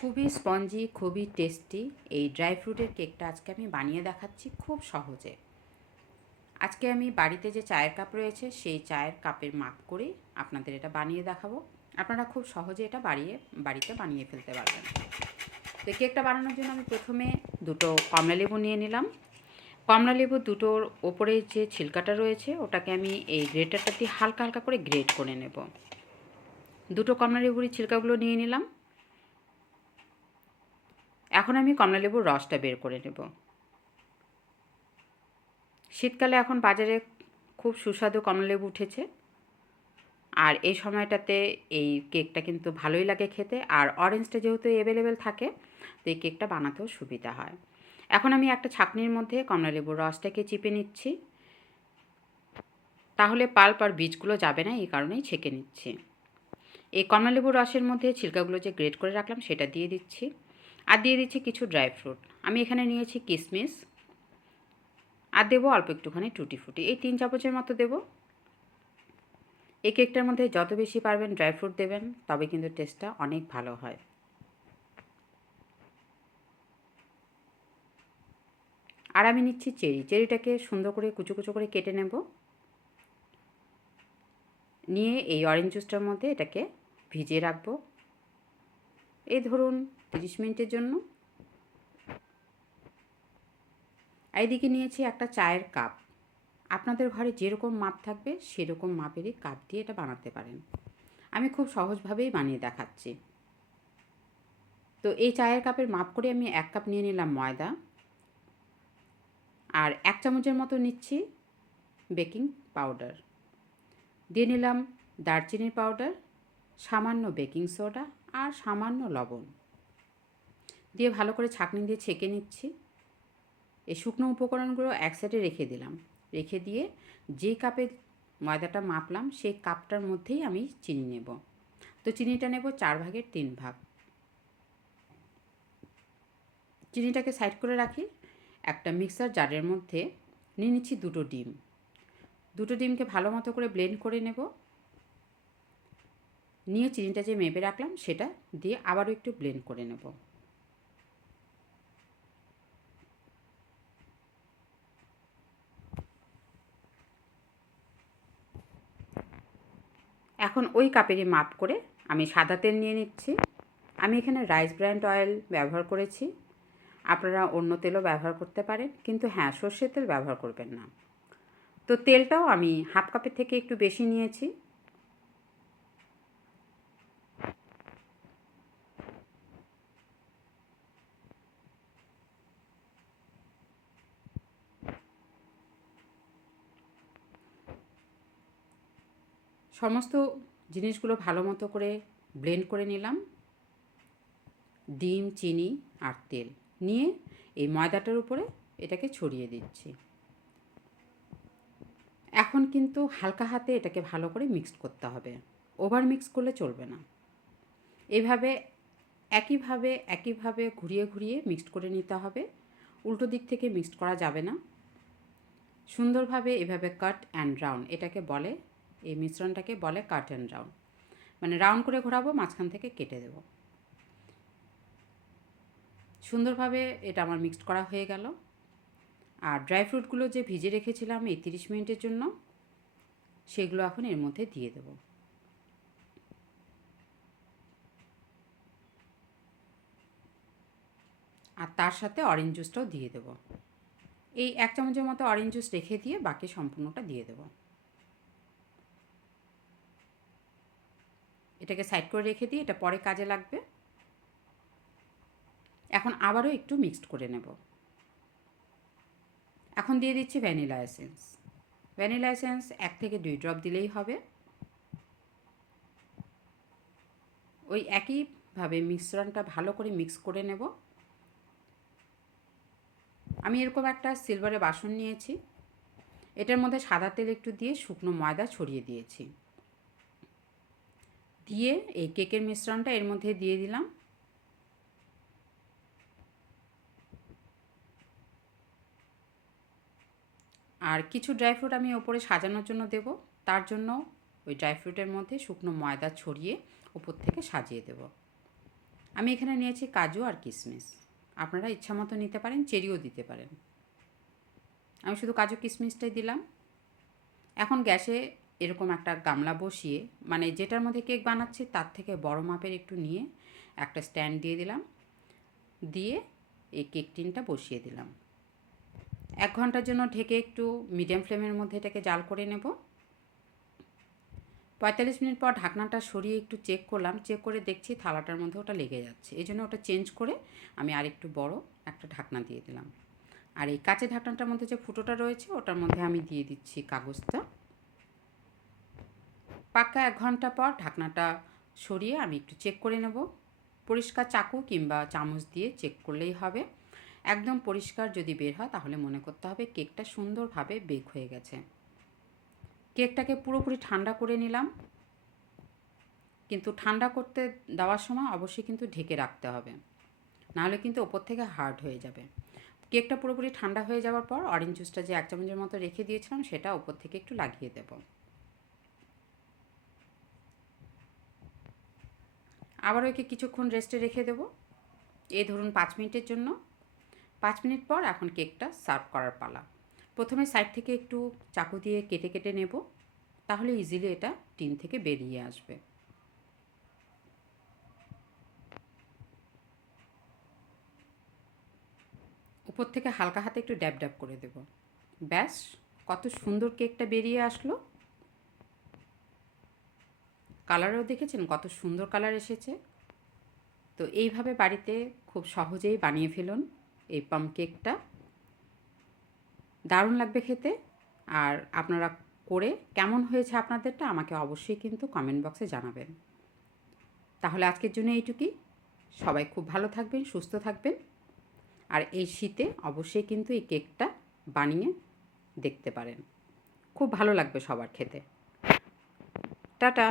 খুবই স্পঞ্জি, খুবই টেস্টি এই ড্রাই ফ্রুটের কেকটা আজকে আমি বানিয়ে দেখাচ্ছি খুব সহজে। আজকে আমি বাড়িতে যে চায়ের কাপ রয়েছে সেই চায়ের কাপের মাপ করে আপনাদের এটা বানিয়ে দেখাবো। আপনারা খুব সহজে এটা বাড়িতে বানিয়ে ফেলতে পারবেন। তো কেকটা বানানোর জন্য আমি প্রথমে দুটো কমলালেবু নিয়ে নিলাম। কমলালেবু দুটোর ওপরে যে ছিলকাটা রয়েছে ওটাকে আমি এই গ্রেটারটা দিয়ে হালকা হালকা করে গ্রেট করে নেব। দুটো কমলালেবুর ছিলকাগুলো নিয়ে নিলাম। এখন আমি কমলালেবুর রসটা বের করে নেব। শীতকালে এখন বাজারে খুব সুস্বাদু কমলালেবু উঠেছে, আর এই সময়টাতে এই কেকটা কিন্তু ভালোই লাগে খেতে। আর অরেঞ্জটা যেহেতু অ্যাভেলেবেল থাকে, তো এই কেকটা বানাতেও সুবিধা হয়। এখন আমি একটা ছাঁকনির মধ্যে কমলালেবুর রসটাকে চিপে নিচ্ছি, তাহলে পাল্প আর বীজগুলো যাবে না, এই কারণেই ছেঁকে নিচ্ছি। এই কমলালেবুর রসের মধ্যে ছিলকাগুলো যে গ্রেট করে রাখলাম সেটা দিয়ে দিচ্ছি, আর দিয়ে দিচ্ছি কিছু ড্রাই ফ্রুট। আমি এখানে নিয়েছি কিশমিশ, আর দেবো অল্প একটুখানি টুটি ফুটি, এই 3 চামচের মতো দেবো। এই কেকটার মধ্যে যত বেশি পারবেন ড্রাই ফ্রুট দেবেন, তবে কিন্তু টেস্টটা অনেক ভালো হয়। আর আমি নিচ্ছি চেরিটাকে সুন্দর করে কুচো কুচো করে কেটে নেব। নিয়ে এই অরেঞ্জ জুসটার মধ্যে এটাকে ভিজিয়ে রাখবো, এই ধরুন 30 মিনিটের জন্য। এইদিকে নিয়েছি একটা চায়ের কাপ। আপনাদের ঘরে যেরকম মাপ থাকবে সেরকম মাপেরই কাপ দিয়ে এটা বানাতে পারেন। আমি খুব সহজভাবেই বানিয়ে দেখাচ্ছি। তো এই চায়ের কাপের মাপ করে আমি 1 কাপ নিয়ে নিলাম ময়দা, আর 1 চামচের মতো নিচ্ছি বেকিং পাউডার, দিয়ে নিলাম দারচিনির পাউডার, সামান্য বেকিং সোডা আর সামান্য লবণ দিয়ে ভালো করে ছাঁকনি দিয়ে ছেঁকে নিচ্ছি। এই শুকনো উপকরণগুলো এক সাইডে রেখে দিলাম। রেখে দিয়ে যে কাপে ময়দাটা মাপলাম সেই কাপটার মধ্যেই আমি চিনি নেব। তো চিনিটা নেব 4/3 ভাগ। চিনিটাকে সাইড করে রাখি। একটা মিক্সার জারের মধ্যে নিয়ে নিচ্ছি দুটো ডিম। দুটো ডিমকে ভালো মতো করে ব্লেন্ড করে নেব। নিয়ে চিনিটা যে মেপে রাখলাম সেটা দিয়ে আবারও একটু ব্লেন্ড করে নেব। এখন ওই কাপেরই মাপ করে আমি সাদা তেল নিয়ে নিচ্ছি। আমি এখানে রাইস ব্র্যান্ড অয়েল ব্যবহার করেছি, আপনারা অন্য তেলও ব্যবহার করতে পারেন, কিন্তু হ্যাঁ, সর্ষের তেল ব্যবহার করবেন না। তো তেলটাও আমি হাফ কাপের থেকে একটু বেশি নিয়েছি। সমস্ত জিনিসগুলো ভালো মতো করে ব্লেন্ড করে নিলাম। ডিম, চিনি আর তেল নিয়ে এই ময়দাটার উপরে এটাকে ছড়িয়ে দিচ্ছি। এখন কিন্তু হালকা হাতে এটাকে ভালো করে মিক্সড করতে হবে, ওভার মিক্স করলে চলবে না। এইভাবে একইভাবে ঘুরিয়ে ঘুরিয়ে মিক্সড করে নিতে হবে, উল্টো দিক থেকে মিক্সড করা যাবে না। সুন্দরভাবে এভাবে কাট অ্যান্ড রাউন্ড এটাকে বলে, এই মিশ্রণটাকে বলে কাট অ্যান্ড রাউন্ড, মানে রাউন্ড করে ঘোরাবো, মাঝখান থেকে কেটে দেব। সুন্দরভাবে এটা আমার মিক্সড করা হয়ে গেল। আর ড্রাই ফ্রুটগুলো যে ভিজে রেখেছিলাম এই 30 মিনিটের জন্য, সেগুলো এখন এর মধ্যে দিয়ে দেব। আর তার সাথে অরেঞ্জ জুসটাও দিয়ে দেব। এই 1 চামচের মতো অরেঞ্জ জুস রেখে দিয়ে বাকি সম্পূর্ণটা দিয়ে দেব। এটাকে সাইড করে রেখে দিয়ে এটা পরে কাজে লাগবে। এখন আবারও একটু মিক্সড করে নেব। এখন দিয়ে দিচ্ছি ভ্যানিলা এসেন্স। ভ্যানিলা এসেন্স 1 থেকে 2 ড্রপ দিলেই হবে। ওই একইভাবে মিশ্রণটা ভালো করে মিক্স করে নেব। আমি এরকম একটা সিলভারে বাসন নিয়েছি, এটার মধ্যে সাদা তেল একটু দিয়ে শুকনো ময়দা ছড়িয়ে দিয়েছি। দিয়ে এই কেকের মিশ্রণটা এর মধ্যে দিয়ে দিলাম। আর কিছু ড্রাই ফ্রুট আমি ওপরে সাজানোর জন্য দেব, তার জন্য ওই ড্রাই ফ্রুটের মধ্যে শুকনো ময়দা ছড়িয়ে উপর থেকে সাজিয়ে দেব। আমি এখানে নিয়েছি কাজু আর কিশমিশ, আপনারা ইচ্ছা মতো নিতে পারেন, চেরিও দিতে পারেন। আমি শুধু কাজু কিশমিশটাই দিলাম। এখন গ্যাসে এরকম একটা গামলা বসিয়ে, মানে যেটার মধ্যে কেক বানাচ্ছি তার থেকে বড় মাপের একটু নিয়ে একটা স্ট্যান্ড দিয়ে দিলাম, দিয়ে এই কেক টিনটা বসিয়ে দিলাম। 1 ঘন্টার জন্য ঢেকে একটু মিডিয়াম ফ্লেমের মধ্যে এটাকে জাল করে নেব। 45 মিনিট পর ঢাকনাটা সরিয়ে একটু চেক করলাম, চেক করে দেখছি থালাটার মধ্যে ওটা লেগে যাচ্ছে। এই জন্য ওটা চেঞ্জ করে আমি আরেকটু বড় একটা ঢাকনা দিয়ে দিলাম। আর এই কাঁচের ঢাকনাটার মধ্যে যে ফুটোটা রয়েছে ওটার মধ্যে আমি দিয়ে দিচ্ছি কাগজটা। পাক্কা 1 ঘন্টা পর ঢাকনাটা সরিয়ে আমি একটু চেক করে নেব। পরিষ্কার চাকু কিংবা চামচ দিয়ে চেক করলেই হবে। একদম পরিষ্কার যদি বের হয় তাহলে মনে করতে হবে কেকটা সুন্দরভাবে বেক হয়ে গেছে। কেকটাকে পুরোপুরি ঠান্ডা করে নিলাম, কিন্তু ঠান্ডা করতে দেওয়ার সময় অবশ্যই কিন্তু ঢেকে রাখতে হবে, নাহলে কিন্তু ওপর থেকে হার্ড হয়ে যাবে। কেকটা পুরোপুরি ঠান্ডা হয়ে যাওয়ার পর অরেঞ্জ জুসটা যে 1 চামচের মতো রেখে দিয়েছিলাম সেটা ওপর থেকে একটু লাগিয়ে দেব। আবারও একে কিছুক্ষণ রেস্টে রেখে দেব, এই ধরুন 5 মিনিটের জন্য। 5 মিনিট পর এখন কেকটা সার্ভ করার পালা। প্রথমে সাইড থেকে একটু চাকু দিয়ে কেটে কেটে নেব, তাহলে ইজিলি এটা টিন থেকে বেরিয়ে আসবে। উপর থেকে হালকা হাতে একটু ড্যাব ড্যাব করে দেব। ব্যাস, কত সুন্দর কেকটা বেরিয়ে আসলো। কালারও দেখেছেন কত সুন্দর কালার এসেছে। তো এইভাবে বাড়িতে খুব সহজেই বানিয়ে ফেলুন এই পাম কেকটা, দারুণ লাগবে খেতে। আর আপনারা করে কেমন হয়েছে আপনাদেরটা আমাকে অবশ্যই কিন্তু কমেন্ট বক্সে জানাবেন। তাহলে আজকের জন্য এইটুকুই। সবাই খুব ভালো থাকবেন, সুস্থ থাকবেন। আর এই শীতে অবশ্যই কিন্তু এই কেকটা বানিয়ে দেখতে পারেন, খুব ভালো লাগবে সবার খেতে। টাটা।